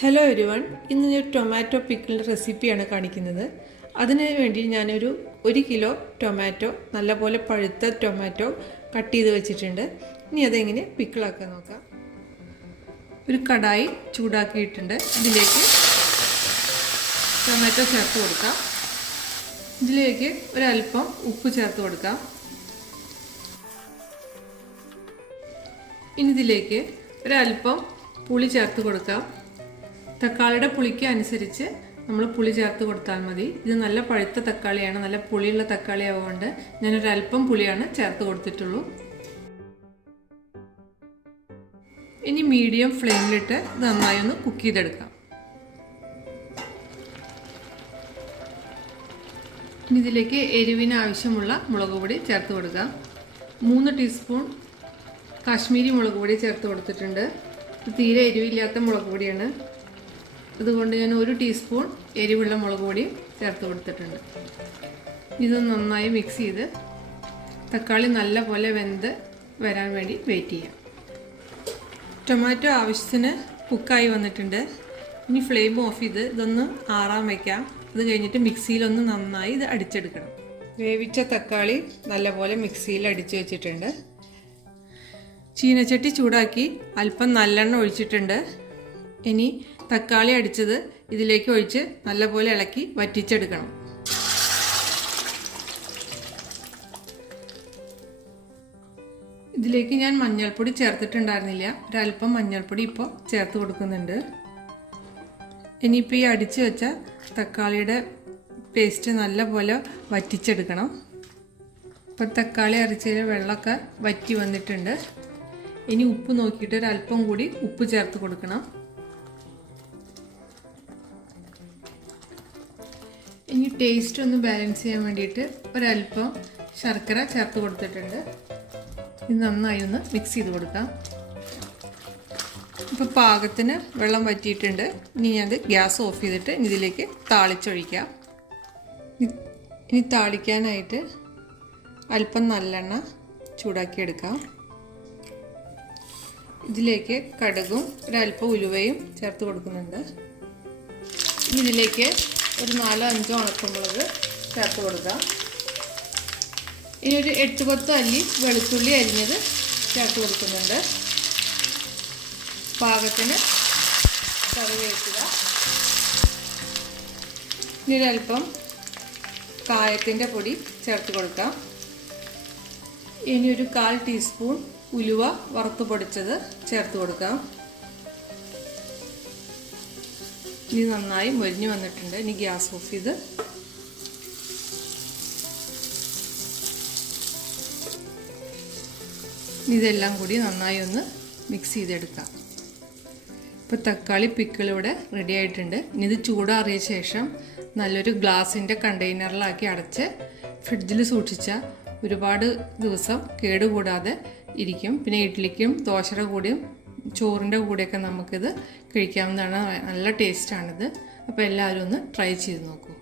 Hello everyone, ഇന്ന് ഞാൻ tomato പിക്കിളിൻ്റെ റെസിപ്പിയാണ് കാണിക്കുന്നത്. അതിന് വേണ്ടി ഞാനൊരു 1 കിലോ ടൊമാറ്റോ, നല്ലപോലെ പഴുത്ത ടൊമാറ്റോ കട്ട് ചെയ്ത് വെച്ചിട്ടുണ്ട്. ഇനി അതെങ്ങനെ പിക്കിളാക്കാൻ നോക്കാം. ഒരു കടായി ചൂടാക്കിയിട്ടുണ്ട്. ഇതിലേക്ക് ടൊമാറ്റോ ചേർത്ത് കൊടുക്കാം. ഇതിലേക്ക് ഒരല്പം ഉപ്പ് ചേർത്ത് കൊടുക്കാം. ഇനി ഇതിലേക്ക് ഒരല്പം പുളി ചേർത്ത് കൊടുക്കാം. തക്കാളിയുടെ പുളിക്ക് അനുസരിച്ച് നമ്മൾ പുളി ചേർത്ത് കൊടുത്താൽ മതി. ഇത് നല്ല പഴുത്ത തക്കാളിയാണ്, നല്ല പുളിയുള്ള തക്കാളി ആവുകൊണ്ട് ഞാനൊരല്പം പുളിയാണ് ചേർത്ത് കൊടുത്തിട്ടുള്ളൂ. ഇനി മീഡിയം ഫ്ലെയിമിലിട്ട് നന്നായി ഒന്ന് കുക്ക് ചെയ്തെടുക്കാം. ഇനി ഇതിലേക്ക് എരിവിന് ആവശ്യമുള്ള മുളക് പൊടി ചേർത്ത് കൊടുക്കാം. 3 ടീസ്പൂൺ കാശ്മീരി മുളക് പൊടി ചേർത്ത് കൊടുത്തിട്ടുണ്ട്. തീരെ എരിവില്ലാത്ത മുളക് പൊടിയാണ്, അതുകൊണ്ട് ഞാൻ 1 ടീസ്പൂൺ എരിവുള്ള മുളക് പൊടി ചേർത്ത് കൊടുത്തിട്ടുണ്ട്. ഇത് നന്നായി മിക്സ് ചെയ്ത് തക്കാളി നല്ലപോലെ വെന്ത് വരാൻ വേണ്ടി വെയിറ്റ് ചെയ്യാം. ടൊമാറ്റോ ആവശ്യത്തിന് കുക്കായി വന്നിട്ടുണ്ട്. ഇനി ഫ്ലെയിം ഓഫ് ചെയ്ത് ഇതൊന്ന് ആറാൻ വയ്ക്കാം. അത് കഴിഞ്ഞിട്ട് മിക്സിയിലൊന്ന് നന്നായി ഇത് അടിച്ചെടുക്കണം. വേവിച്ച തക്കാളി നല്ലപോലെ മിക്സിയിൽ അടിച്ചു വെച്ചിട്ടുണ്ട്. ചീനച്ചട്ടി ചൂടാക്കി അല്പം നല്ലെണ്ണ ഒഴിച്ചിട്ടുണ്ട്. ഇനി തക്കാളി അടിച്ചത് ഇതിലേക്ക് ഒഴിച്ച് നല്ലപോലെ ഇളക്കി വറ്റിച്ചെടുക്കണം. ഇതിലേക്ക് ഞാൻ മഞ്ഞൾപ്പൊടി ചേർത്തിട്ടുണ്ടായിരുന്നില്ല. ഒരല്പം മഞ്ഞൾപ്പൊടി ഇപ്പോൾ ചേർത്ത് കൊടുക്കുന്നുണ്ട്. ഇനിയിപ്പോൾ ഈ അടിച്ചു വെച്ച തക്കാളിയുടെ പേസ്റ്റ് നല്ലപോലെ വറ്റിച്ചെടുക്കണം. ഇപ്പോൾ തക്കാളി അരച്ചതിൽ വെള്ളമൊക്കെ വറ്റി വന്നിട്ടുണ്ട്. ഇനി ഉപ്പ് നോക്കിയിട്ട് ഒരല്പം കൂടി ഉപ്പ് ചേർത്ത് കൊടുക്കണം. ഇനി ടേസ്റ്റ് ഒന്ന് ബാലൻസ് ചെയ്യാൻ വേണ്ടിയിട്ട് ഒരല്പം ശർക്കര ചേർത്ത് കൊടുത്തിട്ടുണ്ട്. ഇത് നന്നായി ഒന്ന് മിക്സ് ചെയ്ത് കൊടുക്കാം. ഇപ്പോൾ പാകത്തിന് വെള്ളം വറ്റിയിട്ടുണ്ട്. ഇനി അത് ഗ്യാസ് ഓഫ് ചെയ്തിട്ട് ഇതിലേക്ക് താളിച്ചൊഴിക്കാം. ഇനി താളിക്കാനായിട്ട് അല്പം നല്ലെണ്ണ ചൂടാക്കിയെടുക്കാം. ഇതിലേക്ക് കടുകും ഒരല്പം ഉലുവയും ചേർത്ത് കൊടുക്കുന്നുണ്ട്. ഇനി ഇതിലേക്ക് ഒരു 4-5 ഉണക്കമുളക് ചേർത്ത് കൊടുക്കാം. ഇനി ഒരു 8-10 അല്ലി വെളുത്തുള്ളി അരിഞ്ഞത് ചേർത്ത് കൊടുക്കുന്നുണ്ട്. പാകത്തിന് കറിവേപ്പില, ഇനി ഒരല്പം കായത്തിൻ്റെ പൊടി ചേർത്ത് കൊടുക്കാം. ഇനി ഒരു 1/4 ടീസ്പൂൺ ഉലുവ വറുത്ത് പൊടിച്ചത് ചേർത്ത് കൊടുക്കാം. ഇനി നന്നായി മൊരിഞ്ഞു വന്നിട്ടുണ്ട്. ഇനി ഗ്യാസ് ഓഫ് ചെയ്ത് ഇതെല്ലാം കൂടി നന്നായി ഒന്ന് മിക്സ് ചെയ്തെടുക്കാം. ഇപ്പോൾ തക്കാളി പിക്കിൾ ഇവിടെ റെഡി ആയിട്ടുണ്ട്. ഇനി ഇത് ചൂടാറിയ ശേഷം നല്ലൊരു ഗ്ലാസിൻ്റെ കണ്ടെയ്നറിലാക്കി അടച്ച് ഫ്രിഡ്ജിൽ സൂക്ഷിച്ചാൽ ഒരുപാട് ദിവസം കേടുകൂടാതെ ഇരിക്കും. പിന്നെ ഇഡ്ഡലിക്കും ദോശയുടെ കൂടെയും ചോറിൻ്റെ കൂടെയൊക്കെ നമുക്കിത് കഴിക്കാവുന്നതാണ്. നല്ല ടേസ്റ്റാണിത്. അപ്പോൾ എല്ലാവരും ഒന്ന് ട്രൈ ചെയ്ത് നോക്കൂ.